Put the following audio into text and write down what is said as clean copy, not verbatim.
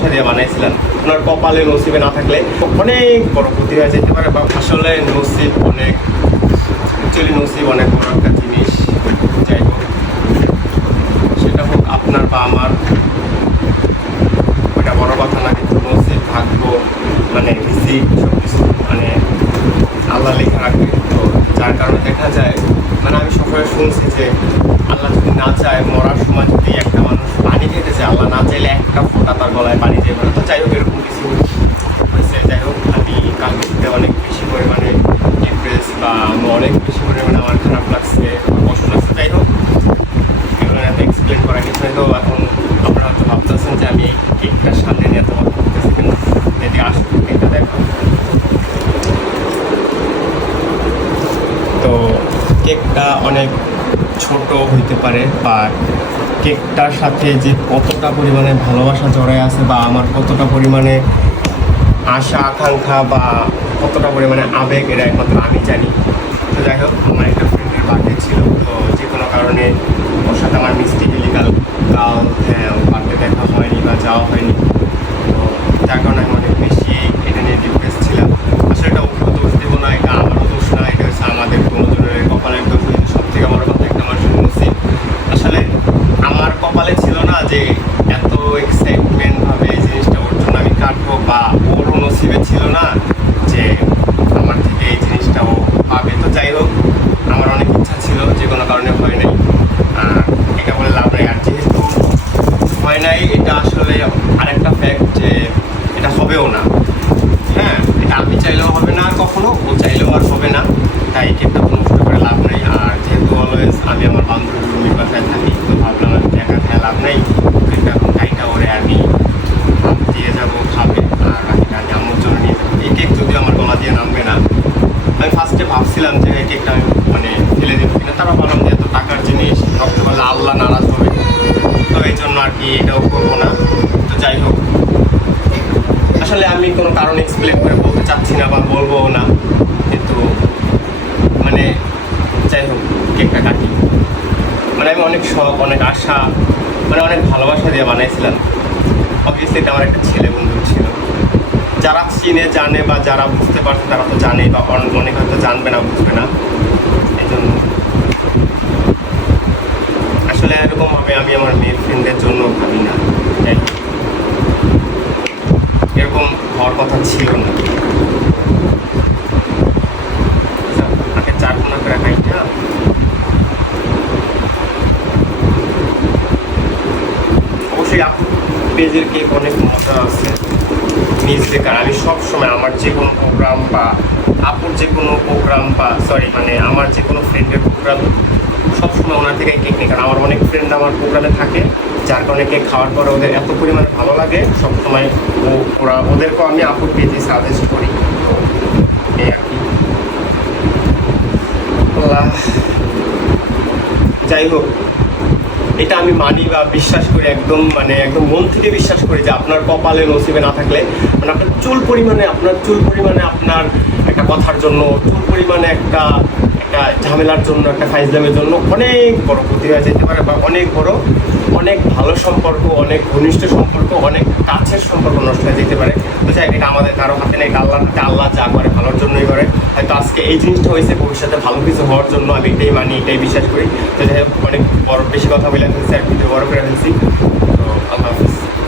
ভালোবাসা দিয়ে বানাইছিলেন, আপনার কপালে নসিবে না থাকলে অনেক বড় ক্ষতি হয়ে যেতে পারে। বা আসলে নসিব অনেক, অ্যাকচুয়ালি নসিব অনেক বড় একটা জিনিস। যাই হোক, সেটা হোক আপনার বা আমার, ওটা বড় কথা না, কিন্তু নসিব, ভাগ্য, মানে রিজিক সব কিছু মানে আল্লাহ লেখা রাখবে। তো যার কারণে দেখা যায়, মানে আমি সবাই শুনছি যে আল্লাহ যদি না চায়, মরার সময় যদি একটা মানুষ পানি খেতে চায়, আল্লাহ না চাইলে একটা ফোঁটা তার গলায় পানি দিয়ে পারে। তো যাই হোক, এরকম কিছু হয়েছে। যাই হোক, আমি কালকে অনেক বেশি পরিমাণে ডিপ্রেস বা অনেক বেশি পরিমাণে আমার খারাপ লাগছে, কষ্ট লাগছে। যাই হোক, এগুলো এত এক্সপ্লেন করা কিছু নেই। তো এখন আপনারা হয়তো ভাবতেছেন যে আমি এই কেকটার সামনে নিয়ে এত কথা বলতেছি কেন, এদিকে আসুন কেকটা দেখো। তো কেকটা অনেক ছোট হইতে পারে, বা কেকটার সাথে যে কতটা পরিমাণে ভালোবাসা জড়ায় আছে, বা আমার কতটা পরিমাণে আশা আকাঙ্ক্ষা বা কতটা পরিমাণে আবেগ, এটা একমাত্র আমি জানি। তো যাই হোক, আমার একটা ফ্রেন্ডের বার্থডে ছিল। তো যে কোনো কারণে ওর সাথে আমার মিস্টেকলি কাল বার্থডে দেখা হয়নি বা যাওয়া হয়নি। তো যার কারণে আমি অনেক বেশি এটা নিয়ে ডিপ্রেস ছিলাম। আসলে এটা ওকেও দোষ দেবো না, এটা আমারও দোষ না, এটা হচ্ছে আমাদের দুজনের কপালের দোষ। সব থেকে বড় কথা, একটা মানুষের নসিব। আসলে আমার কপালে ছিল না যে এত এক্সাইটমেন্ট ভাবে এই জিনিসটা ওর জন্য আমি কাটবো, বা ওরও নসিবে ছিল না যে আমার থেকে এই জিনিসটা ও পাবে। তো যাই হোক, আমার অনেক ইচ্ছা ছিল, যে কোনো কারণে হয় নাই। আর এটা বলে লাভ নাই। আর যেহেতু হয় নাই, এটা আসলে আরেকটা ফ্যাক্ট যে এটা হবেও না। হ্যাঁ, এটা আমি চাইলেও হবে না, আর কখনো ও চাইলেও আর হবে না। তাই কেকটা নষ্ট করে লাভ নেই। আর যেহেতু অলওয়েজ আমি আমার বান্ধবী রুমির বাসায় থাকি, তো ভাবলাম আমি একা খেয়ে লাভ নেই, কেকটা এখন খাইটা ওরে আমি দিয়ে যাবো, খাবে। আর বাকিটা আমি আম্মুর জন্য নিয়ে যাবো। এই কেক যদিও আমার গলা দিয়ে নামবে না। আমি ফার্স্টে ভাবছিলাম যে এই কেকটা আমি মানে ফেলে দেবো কিনা, তারপর ভাবলাম যে এত টাকার জিনিস নষ্ট করলে আল্লাহ নারাজ হবে, তো এই জন্য আর কি এটাও করবো না। তো যাই হোক, আসলে আমি কোনো কারণ এক্সপ্লেন করে বলতে চাচ্ছি না বা বলবো না, কিন্তু মানে যাই হোক, কেকটা কাটি। মানে আমি অনেক শখ, অনেক আশা, মানে অনেক ভালোবাসা দিয়ে বানাইছিলাম। অবভিয়াসলি এটা আমার একটা ছেলে বন্ধু ছিল। যারা চিনে জানে বা যারা বুঝতে পারছে তারা তো জানে, বা অনেক হয়তো জানবে না, বুঝবে না। এই জন্য আসলে এরকমভাবে আমি আমার মেয়ে ফ্রেন্ডের জন্য ভাবি না। এরকম হওয়ার কথা ছিল না। আগে চারকোনা করে খাইটা অবশ্যই আপুর পেজের কেক অনেক মজা আছে। নিজ থেকে আমি সবসময় আমার যে কোনো প্রোগ্রাম বা আপুর যে কোনো প্রোগ্রাম বা মানে আমার যে কোনো ফ্রেন্ডের প্রোগ্রাম, সবসময় ওনার থেকে কেক নিই। কারণ আমার অনেক ফ্রেন্ড আমার প্রোগ্রামে থাকে, যার কারণে কেক খাওয়ার পরে ওদের এত পরিমাণে ভালো লাগে, সবসময় ওদেরকেও আমি আপুর পেজে সাজেস্ট করি। তো এই আর কি। যাই হোক, এটা আমি মানি বা বিশ্বাস করি, একদম মানে একদম মন থেকে বিশ্বাস করি যে আপনার কপালে নসিবে না থাকলে, মানে আপনার চুল পরিমাণে আপনার একটা কথার জন্য, চুল পরিমাণে একটা ঝামেলার জন্য, একটা ফাইজলামের জন্য অনেক বড় ক্ষতি হয়ে যেতে পারে, বা অনেক ভালো সম্পর্ক, অনেক ঘনিষ্ঠ সম্পর্ক, অনেক কাছের সম্পর্ক নষ্ট হয়ে যেতে পারে। তো যাই, এটা আমাদের কারো হাতে নেই, আল্লাহর হাতে। আল্লাহ যা করে ভালোর জন্যই করে। হয়তো আজকে এই জিনিসটা হয়েছে ভবিষ্যতে ভালো কিছু হওয়ার জন্য, আমি এটাই মানি, এটাই বিশ্বাস করি। তো যাই হোক, অনেক বেশি কথা বলে ফেলছি, আর ভিডিও বড় করে ফেলছি। তো আল্লাহ হাফিজ।